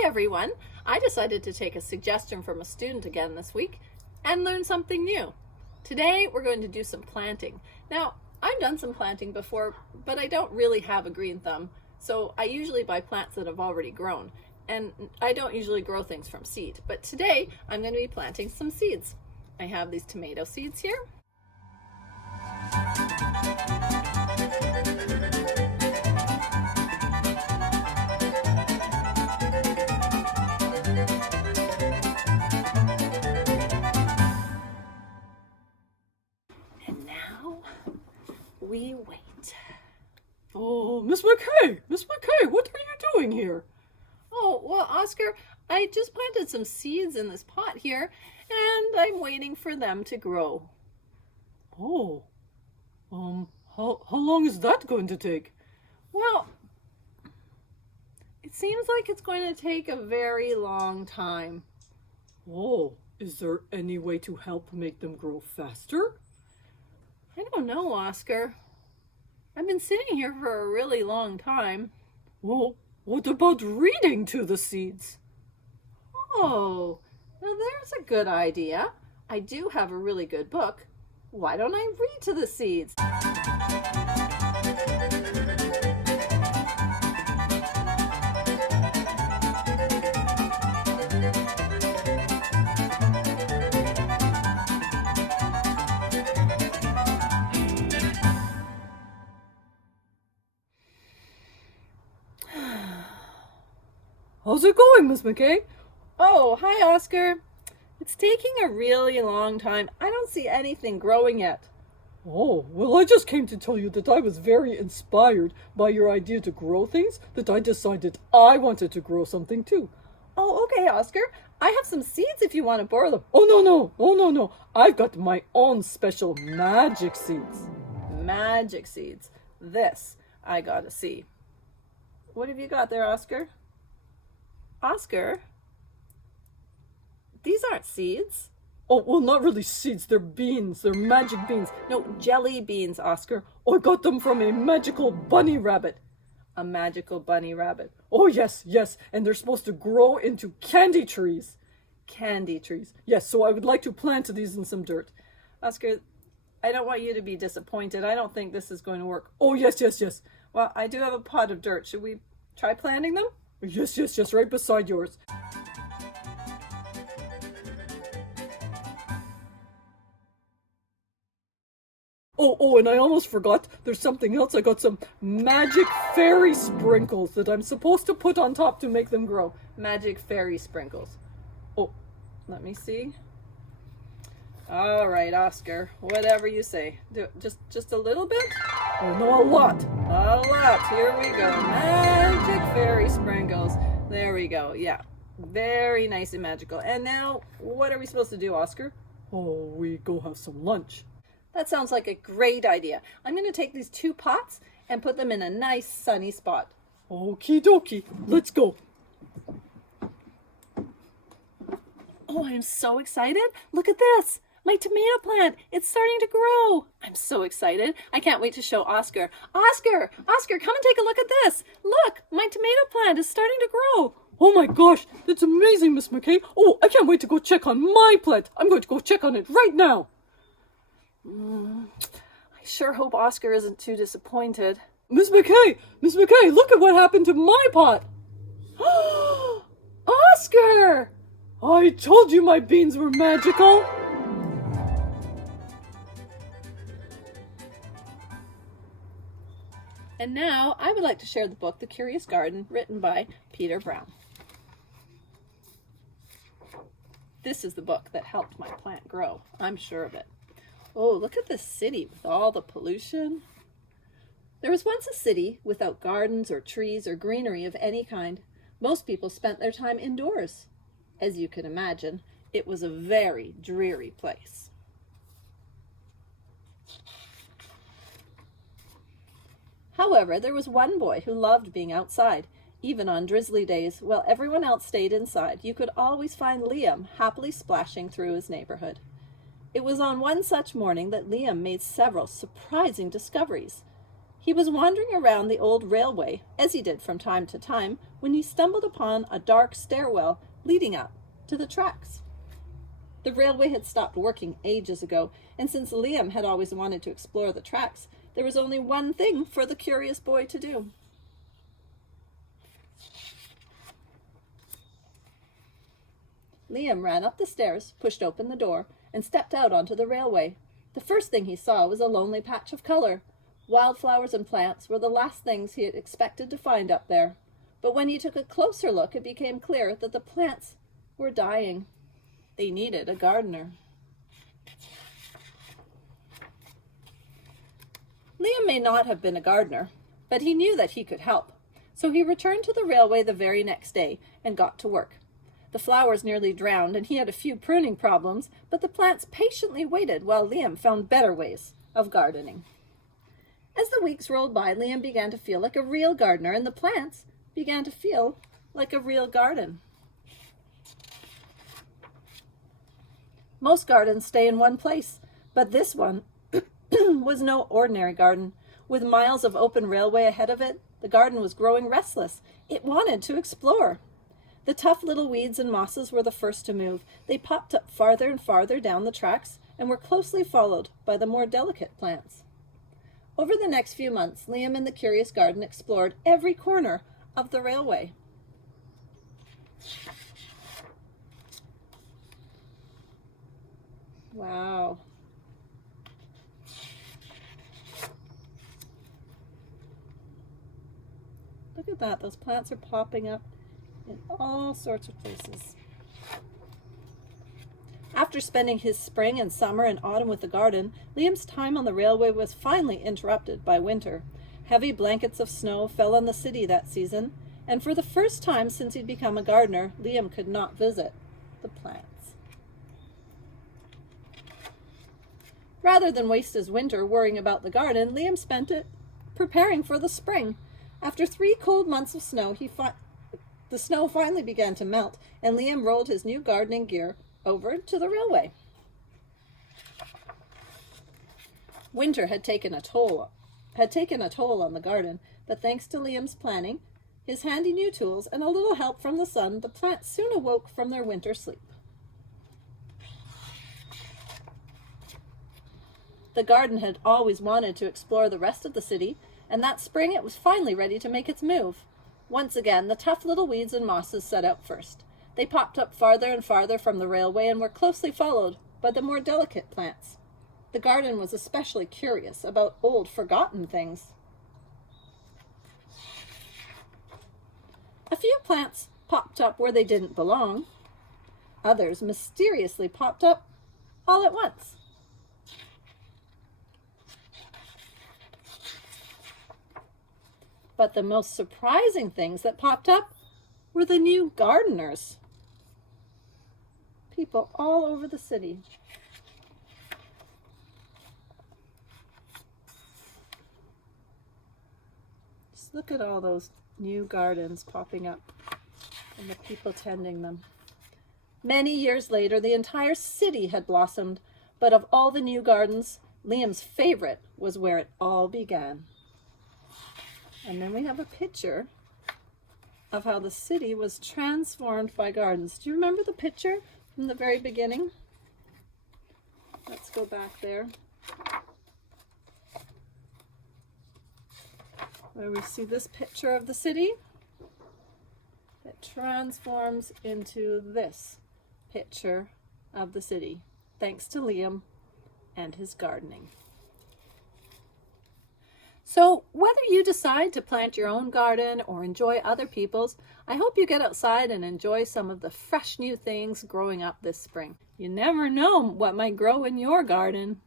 Hi everyone! I decided to take a suggestion from a student again this week and learn something new. Today we're going to do some planting. Now, I've done some planting before, but I don't really have a green thumb, so I usually buy plants that have already grown, and I don't usually grow things from seed. But today I'm going to be planting some seeds. I have these tomato seeds here. And now we wait. Oh, Miss McKay! Miss McKay, what are you doing here? Oh, well, Oscar, I just planted some seeds in this pot here, and I'm waiting for them to grow. Oh, how long is that going to take? Well, it seems like it's going to take a very long time. Oh, is there any way to help make them grow faster? I don't know, Oscar. I've been sitting here for a really long time. Well, what about reading to the seeds? Oh, now there's a good idea. I do have a really good book. Why don't I read to the seeds? How's it going, Miss McKay? Oh, hi, Oscar. It's taking a really long time. I don't see anything growing yet. Oh, well, I just came to tell you that I was very inspired by your idea to grow things, that I decided I wanted to grow something too. Oh, okay, Oscar. I have some seeds if you want to borrow them. Oh, no. I've got my own special magic seeds. Magic seeds. This I gotta see. What have you got there, Oscar? Oscar? These aren't seeds. Oh, well, not really seeds. They're beans. They're magic beans. No, jelly beans, Oscar. Oh, I got them from a magical bunny rabbit. A magical bunny rabbit. Oh, yes. And they're supposed to grow into candy trees. Candy trees. Yes, so I would like to plant these in some dirt. Oscar, I don't want you to be disappointed. I don't think this is going to work. Oh, yes. Well, I do have a pot of dirt. Should we try planting them? Yes, right beside yours. Oh, and I almost forgot. There's something else. I got some magic fairy sprinkles that I'm supposed to put on top to make them grow. Magic fairy sprinkles. Oh, let me see. All right, Oscar, whatever you say. Just a little bit? oh no, a lot. A lot. Here we go. Magic fairy sprinkles. There we go. Yeah. Very nice and magical. And now, what are we supposed to do, Oscar? Oh, we go have some lunch. That sounds like a great idea. I'm going to take these 2 pots and put them in a nice sunny spot. Okie dokie. Let's go. Oh, I'm so excited. Look at this. My tomato plant. It's starting to grow. I'm so excited. I can't wait to show Oscar. Oscar, come and take a look at this. Look, my tomato plant is starting to grow. Oh my gosh, that's amazing, Miss McKay. Oh, I can't wait to go check on my plant. I'm going to go check on it right now. I sure hope Oscar isn't too disappointed. Miss McKay, look at what happened to my pot. Oscar! I told you my beans were magical. And now I would like to share the book, The Curious Garden, written by Peter Brown. This is the book that helped my plant grow. I'm sure of it. Oh, look at this city with all the pollution. There was once a city without gardens or trees or greenery of any kind. Most people spent their time indoors. As you can imagine, it was a very dreary place. However, there was one boy who loved being outside, even on drizzly days, while everyone else stayed inside. You could always find Liam happily splashing through his neighborhood. It was on one such morning that Liam made several surprising discoveries. He was wandering around the old railway, as he did from time to time, when he stumbled upon a dark stairwell leading up to the tracks. The railway had stopped working ages ago, and since Liam had always wanted to explore the tracks, there was only one thing for the curious boy to do. Liam ran up the stairs, pushed open the door, and stepped out onto the railway. The first thing he saw was a lonely patch of color. Wildflowers and plants were the last things he had expected to find up there. But when he took a closer look, it became clear that the plants were dying. They needed a gardener. Liam may not have been a gardener, but he knew that he could help. So he returned to the railway the very next day and got to work. The flowers nearly drowned, and he had a few pruning problems, but the plants patiently waited while Liam found better ways of gardening. As the weeks rolled by, Liam began to feel like a real gardener, and the plants began to feel like a real garden. Most gardens stay in one place, but this one was no ordinary garden. With miles of open railway ahead of it, the garden was growing restless. It wanted to explore. The tough little weeds and mosses were the first to move. They popped up farther and farther down the tracks and were closely followed by the more delicate plants. Over the next few months, Liam and the curious garden explored every corner of the railway. Wow. Look at that. Those plants are popping up in all sorts of places. After spending his spring and summer and autumn with the garden, Liam's time on the railway was finally interrupted by winter. Heavy blankets of snow fell on the city that season, and for the first time since he'd become a gardener, Liam could not visit the plants. Rather than waste his winter worrying about the garden, Liam spent it preparing for the spring. After 3 cold months of snow, the snow finally began to melt, and Liam rolled his new gardening gear over to the railway. Winter had taken a toll on the garden, but thanks to Liam's planning, his handy new tools, and a little help from the sun, the plants soon awoke from their winter sleep. The garden had always wanted to explore the rest of the city, and that spring it was finally ready to make its move. Once again, the tough little weeds and mosses set out first. They popped up farther and farther from the railway and were closely followed by the more delicate plants. The garden was especially curious about old, forgotten things. A few plants popped up where they didn't belong. Others mysteriously popped up all at once. But the most surprising things that popped up were the new gardeners. People all over the city. Just look at all those new gardens popping up and the people tending them. Many years later, the entire city had blossomed, but of all the new gardens, Liam's favorite was where it all began. And then we have a picture of how the city was transformed by gardens. Do you remember the picture from the very beginning? Let's go back there. Where we see this picture of the city that transforms into this picture of the city, thanks to Liam and his gardening. So whether you decide to plant your own garden or enjoy other people's, I hope you get outside and enjoy some of the fresh new things growing up this spring. You never know what might grow in your garden.